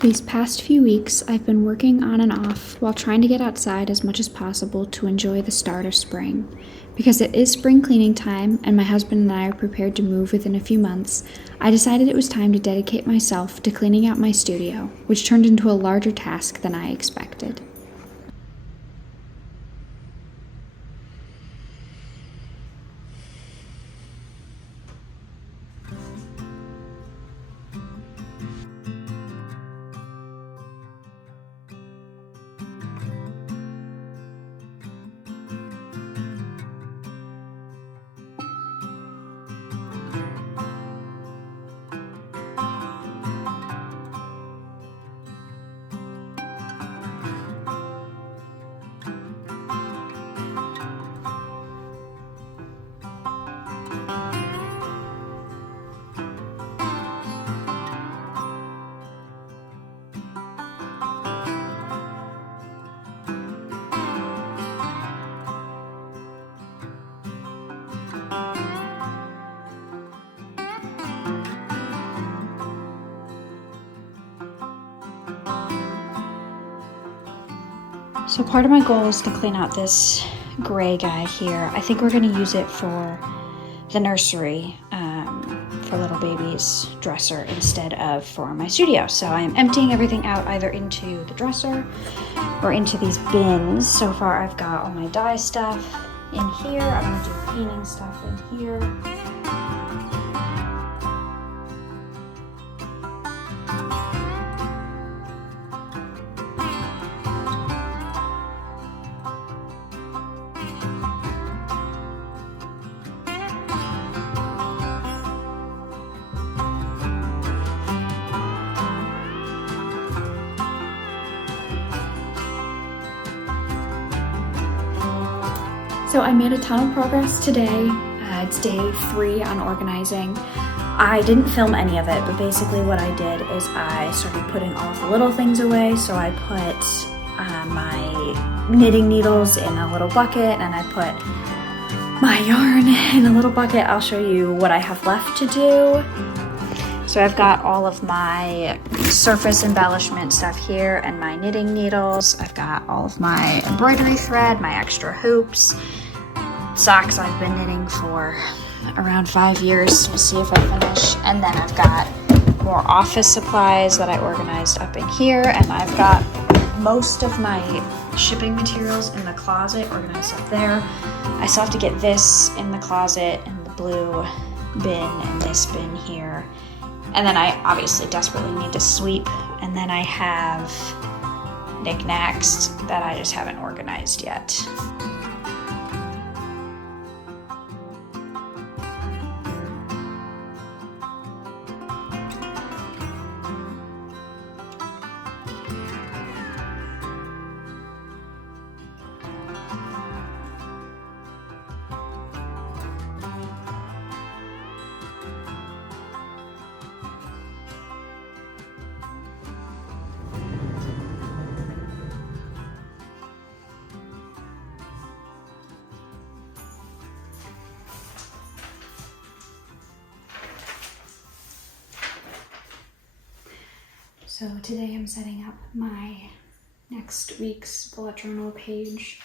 These past few weeks, I've been working on and off while trying to get outside as much as possible to enjoy the start of spring. Because it is spring cleaning time and my husband and I are prepared to move within a few months, I decided it was time to dedicate myself to cleaning out my studio, which turned into a larger task than I expected. So part of my goal is to clean out this gray guy here. I think we're going to use it for the nursery, for little baby's dresser instead of for my studio. So I'm emptying everything out either into the dresser or into these bins. So far I've got all my dye stuff in here. I'm going to do painting stuff in here. So I made a ton of progress today. It's day 3 on organizing. I didn't film any of it, but basically what I did is I started putting all of the little things away. So I put my knitting needles in a little bucket and I put my yarn in a little bucket. I'll show you what I have left to do. So I've got all of my surface embellishment stuff here and my knitting needles. I've got all of my embroidery thread, my extra hoops, socks I've been knitting for around 5 years. We'll see if I finish. And then I've got more office supplies that I organized up in here. And I've got most of my shipping materials in the closet organized up there. I still have to get this in the closet and the blue bin and this bin here. And then I obviously desperately need to sweep. And then I have knickknacks that I just haven't organized yet. So today I'm setting up my next week's bullet journal page,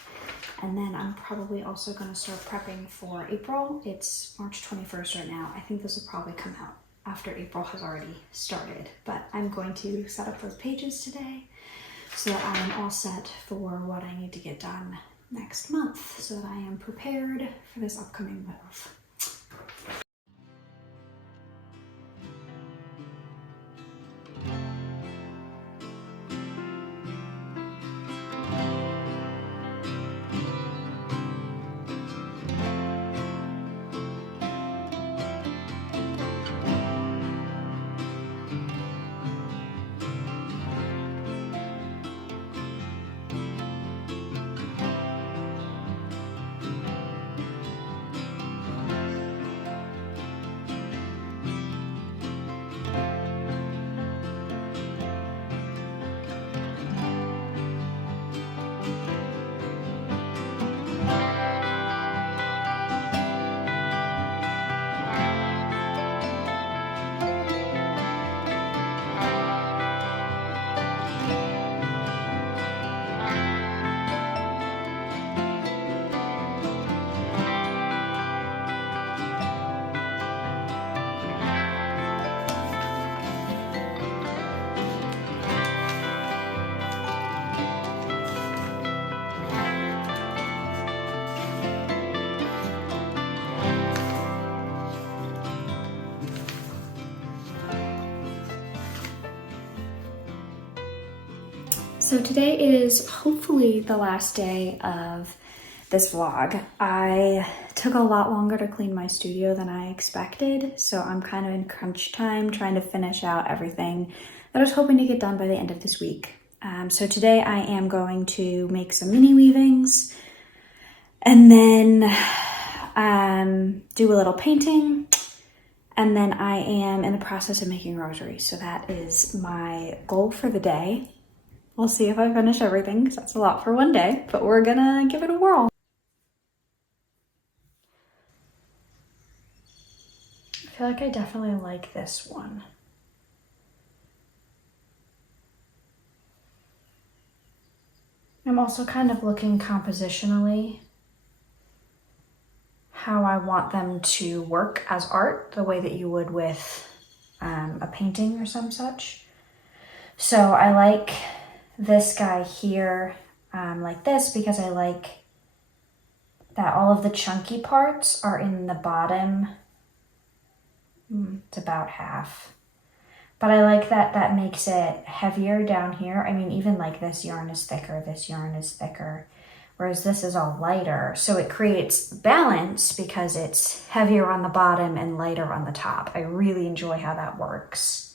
and then I'm probably also going to start prepping for April. It's March 21st right now. I think this will probably come out after April has already started, but I'm going to set up those pages today so that I am all set for what I need to get done next month, so that I am prepared for this upcoming move. So today is hopefully the last day of this vlog. I took a lot longer to clean my studio than I expected, so I'm kind of in crunch time trying to finish out everything that I was hoping to get done by the end of this week. So today I am going to make some mini weavings and then do a little painting, and then I am in the process of making rosaries. So that is my goal for the day. We'll see if I finish everything, because that's a lot for one day, but we're gonna give it a whirl. I feel like I definitely like this one. I'm also kind of looking compositionally how I want them to work as art, the way that you would with a painting or some such. So I like this guy here like this, because I like that all of the chunky parts are in the bottom. It's about half. But I like that that makes it heavier down here. I mean, even like this yarn is thicker, this yarn is thicker, whereas this is all lighter. So it creates balance because it's heavier on the bottom and lighter on the top. I really enjoy how that works.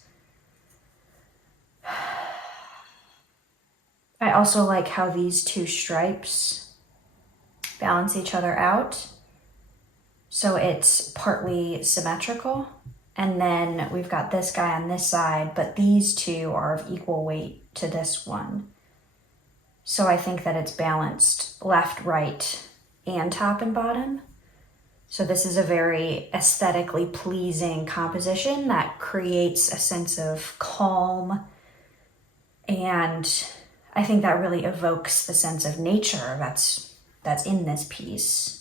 I also like how these two stripes balance each other out. So it's partly symmetrical. And then we've got this guy on this side, but these two are of equal weight to this one. So I think that it's balanced left, right, and top and bottom. So this is a very aesthetically pleasing composition that creates a sense of calm, and I think that really evokes the sense of nature that's in this piece.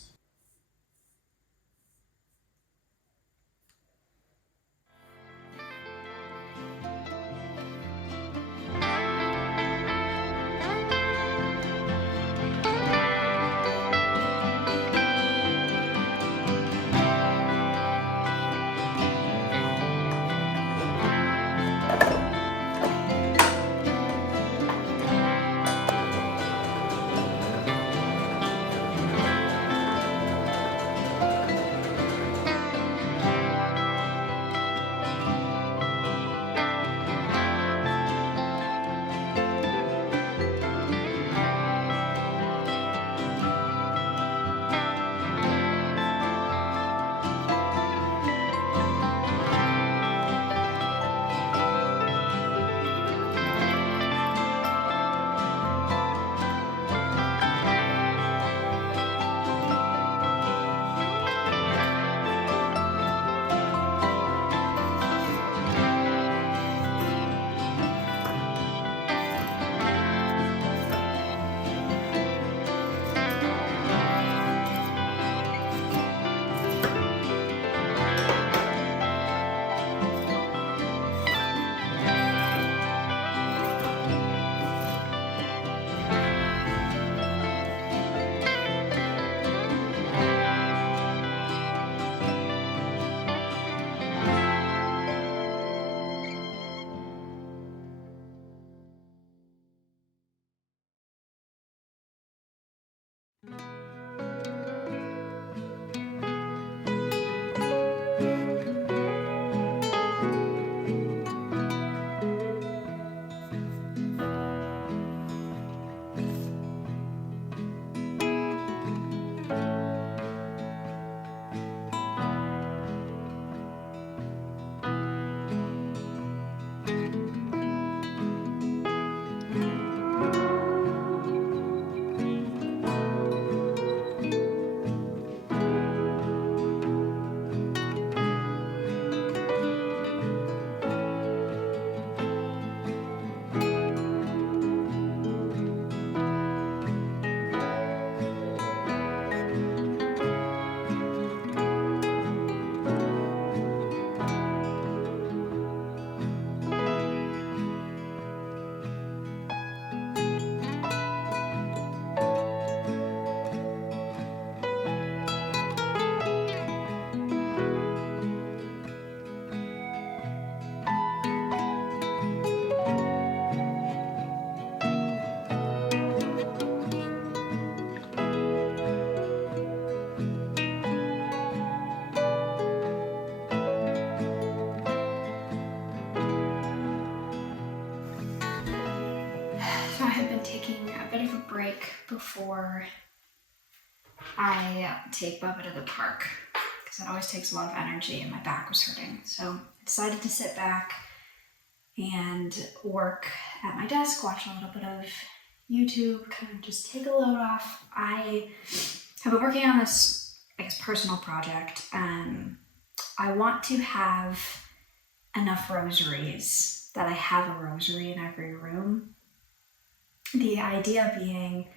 I had been taking a bit of a break before I take Bubba to the park because it always takes a lot of energy and my back was hurting. So I decided to sit back and work at my desk, watch a little bit of YouTube, kind of just take a load off. I have been working on this, I guess, personal project. I want to have enough rosaries that I have a rosary in every room. The idea being,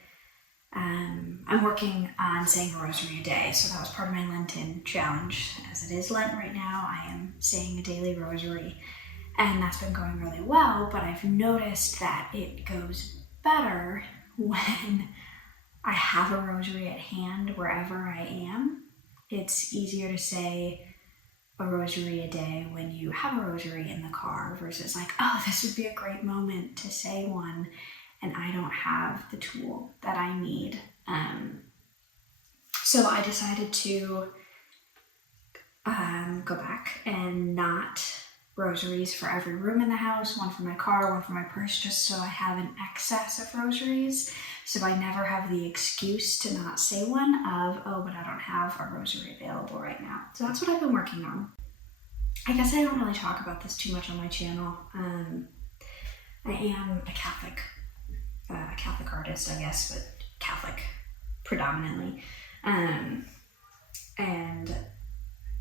I'm working on saying a rosary a day, so that was part of my Lenten challenge. As it is Lent right now, I am saying a daily rosary, and that's been going really well, but I've noticed that it goes better when I have a rosary at hand wherever I am. It's easier to say a rosary a day when you have a rosary in the car versus like, oh, this would be a great moment to say one and I don't have the tool that I need. So I decided to go back and knot rosaries for every room in the house, one for my car, one for my purse, just so I have an excess of rosaries, so I never have the excuse to not say one of, oh, but I don't have a rosary available right now. So that's what I've been working on. I guess I don't really talk about this too much on my channel. I am a Catholic artist, I guess, but Catholic predominantly. And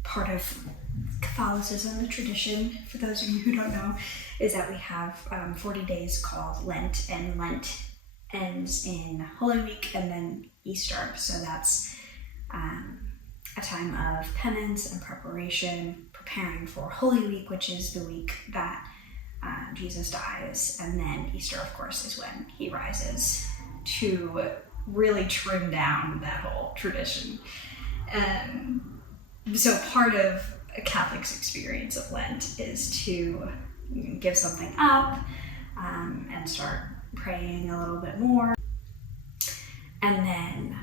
part of Catholicism, the tradition, for those of you who don't know, is that we have 40 days called Lent, and Lent ends in Holy Week and then Easter. So that's a time of penance and preparation, preparing for Holy Week, which is the week that Jesus dies, and then Easter, of course, is when he rises, to really trim down that whole tradition. So part of a Catholic's experience of Lent is to give something up and start praying a little bit more, and then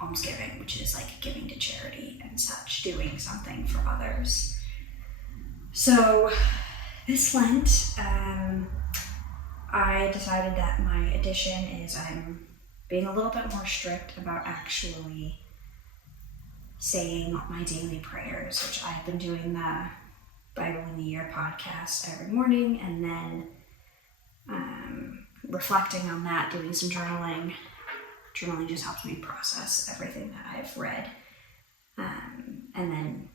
almsgiving, which is like giving to charity and such, doing something for others. So this Lent, I decided that my addition is I'm being a little bit more strict about actually saying my daily prayers, which I've been doing the Bible in the Year podcast every morning, and then reflecting on that, doing some journaling. Journaling just helps me process everything that I've read. And then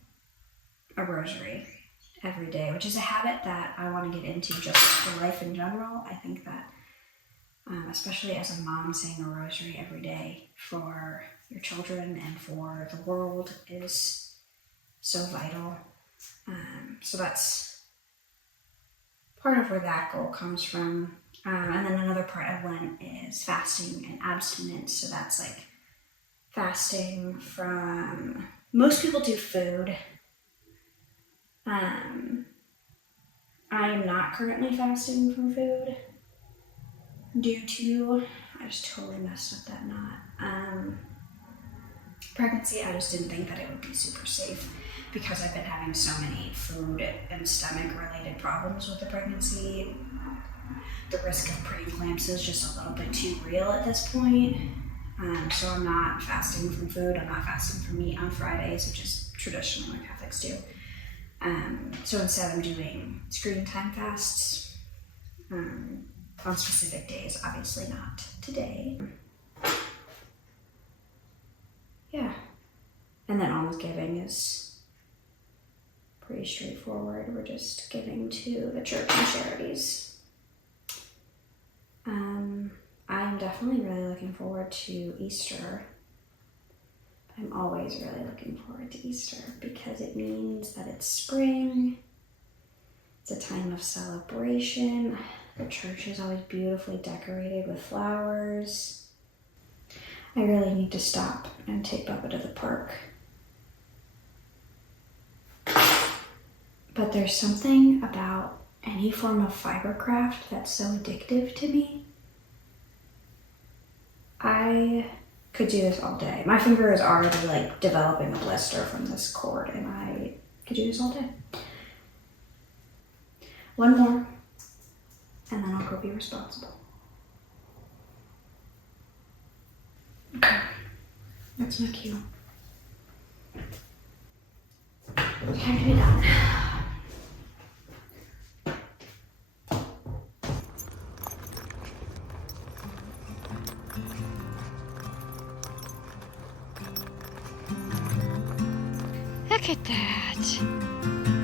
a rosary every day, which is a habit that I want to get into just for life in general. I think that, especially as a mom, saying a rosary every day for your children and for the world is so vital. So that's part of where that goal comes from. And then another part of Lent is fasting and abstinence. So that's like fasting from, most people do food. I am not currently fasting from food due to, I just totally messed up that knot. Pregnancy, I just didn't think that it would be super safe because I've been having so many food and stomach related problems with the pregnancy. The risk of preeclampsia is just a little bit too real at this point. So I'm not fasting from food. I'm not fasting from meat on Fridays, which is traditionally what Catholics do. So instead I'm doing screen time fasts on specific days, obviously not today. Yeah. And then almsgiving is pretty straightforward. We're just giving to the church and charities. I'm definitely really looking forward to Easter. I'm always really looking forward to Easter because it means that it's spring. It's a time of celebration. The church is always beautifully decorated with flowers. I really need to stop and take Bubba to the park. But there's something about any form of fibercraft that's so addictive to me. I could do this all day. My finger is already like developing a blister from this cord, and I could do this all day. One more, and then I'll go be responsible. That's not cute. Time to be done. Look at that.